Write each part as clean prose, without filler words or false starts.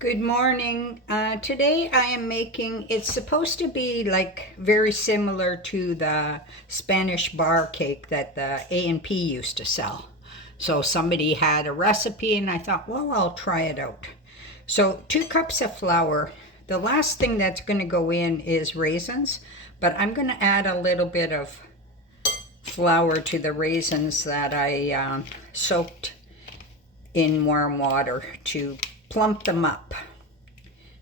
Good morning. Today I am making, it's supposed to be like very similar to the Spanish bar cake that the A&P used to sell. So somebody had a recipe and I thought, well, I'll try it out. So 2 cups of flour. The last thing that's going to go in is raisins, but I'm going to add a little bit of flour to the raisins that I soaked in warm water to plump them up.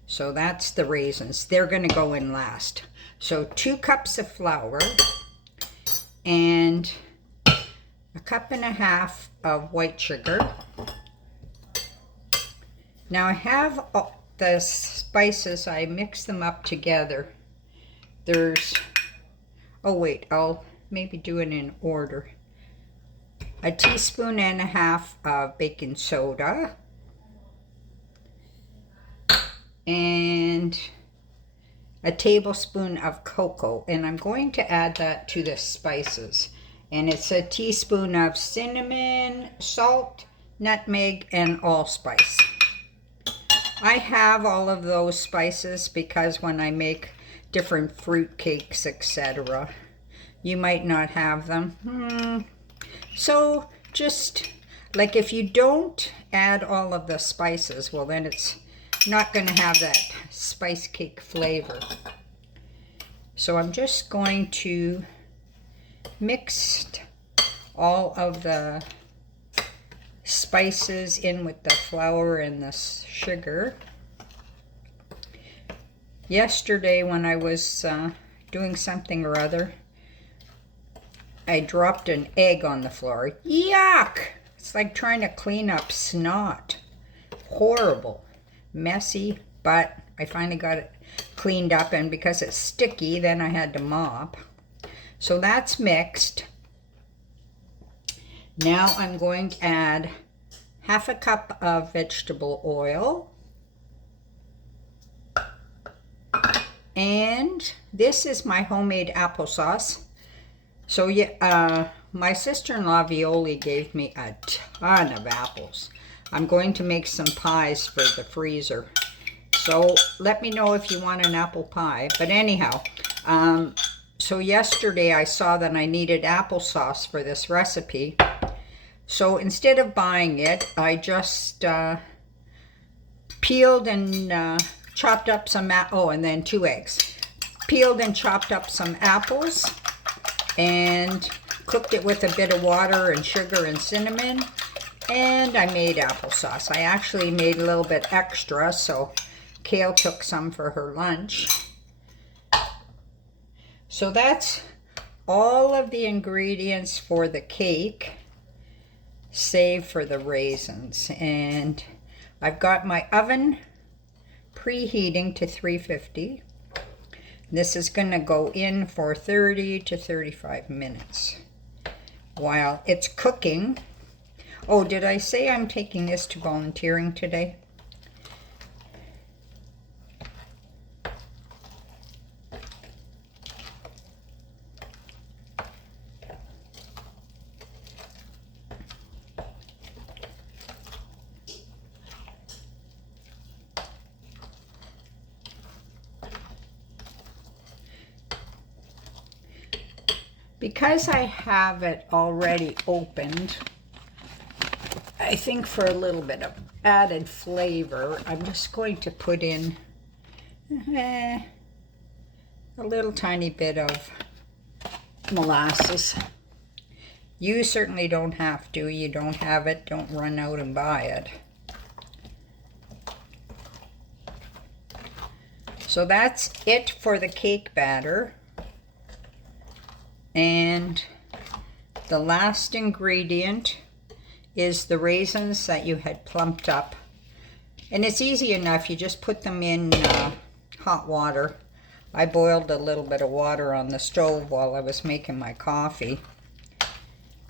So that's the raisins. They're going to go in last. So 2 cups of flour and 1.5 cups of white sugar. Now I have the spices. I mix them up together. I'll maybe do it in order. 1.5 teaspoons of baking soda. And a tablespoon of cocoa, and I'm going to add that to the spices. And it's a teaspoon of cinnamon, salt, nutmeg, and allspice. I have all of those spices because when I make different fruit cakes, etc., you might not have them. So just like if you don't add all of the spices, well then it's not going to have that spice cake flavor. So I'm just going to mix all of the spices in with the flour and the sugar. Yesterday when I was doing something or other, I dropped an egg on the floor. Yuck! It's like trying to clean up snot. Horrible. Messy, but I finally got it cleaned up, and because it's sticky then I had to mop. So that's mixed. Now I'm going to add 1/2 cup of vegetable oil, and this is my homemade applesauce. So yeah, my sister-in-law Violi gave me a ton of apples. I'm going to make some pies for the freezer. So let me know if you want an apple pie. But anyhow, so yesterday I saw that I needed applesauce for this recipe. So instead of buying it, I just peeled and chopped up some, and then 2 eggs. Peeled and chopped up some apples and cooked it with a bit of water and sugar and cinnamon. And I made applesauce. I actually made a little bit extra, so Kale took some for her lunch. So that's all of the ingredients for the cake, save for the raisins. And I've got my oven preheating to 350. This is going to go in for 30 to 35 minutes. While it's cooking, oh, did I say I'm taking this to volunteering today? Because I have it already opened, I think for a little bit of added flavor, I'm just going to put in a little tiny bit of molasses. You certainly don't have to. You don't have it, don't run out and buy it. So that's it for the cake batter. And the last ingredient is the raisins that you had plumped up. And it's easy enough. You just put them in hot water. I boiled a little bit of water on the stove while I was making my coffee.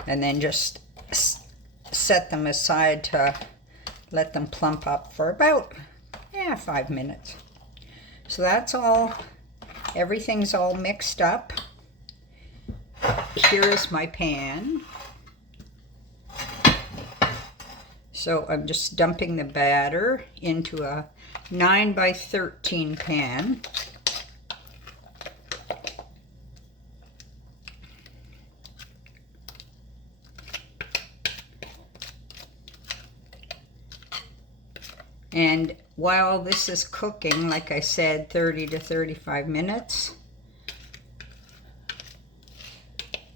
And then just set them aside to let them plump up for about 5 minutes. So that's all. Everything's all mixed up. Here is my pan. So I'm just dumping the batter into a 9 by 13 pan. And while this is cooking, like I said, 30 to 35 minutes,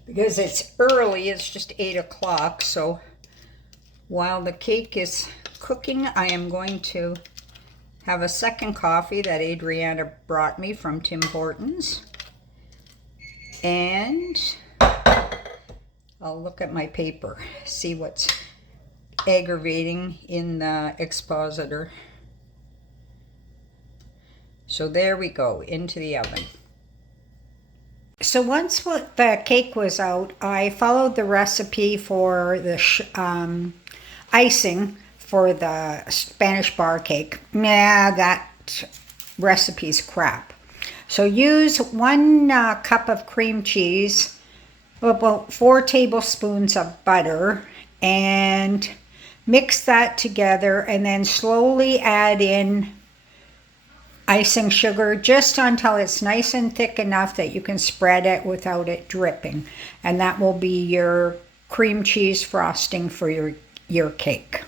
because it's early, it's just 8 o'clock, so while the cake is cooking, I am going to have a second coffee that Adriana brought me from Tim Hortons. And I'll look at my paper, see what's aggravating in the expositor. So there we go, into the oven. So once the cake was out, I followed the recipe for the icing for the Spanish bar cake. Nah, that recipe's crap. So use 1 cup of cream cheese, about 4 tablespoons of butter, and mix that together, and then slowly add in icing sugar just until it's nice and thick enough that you can spread it without it dripping. And that will be your cream cheese frosting for your cake.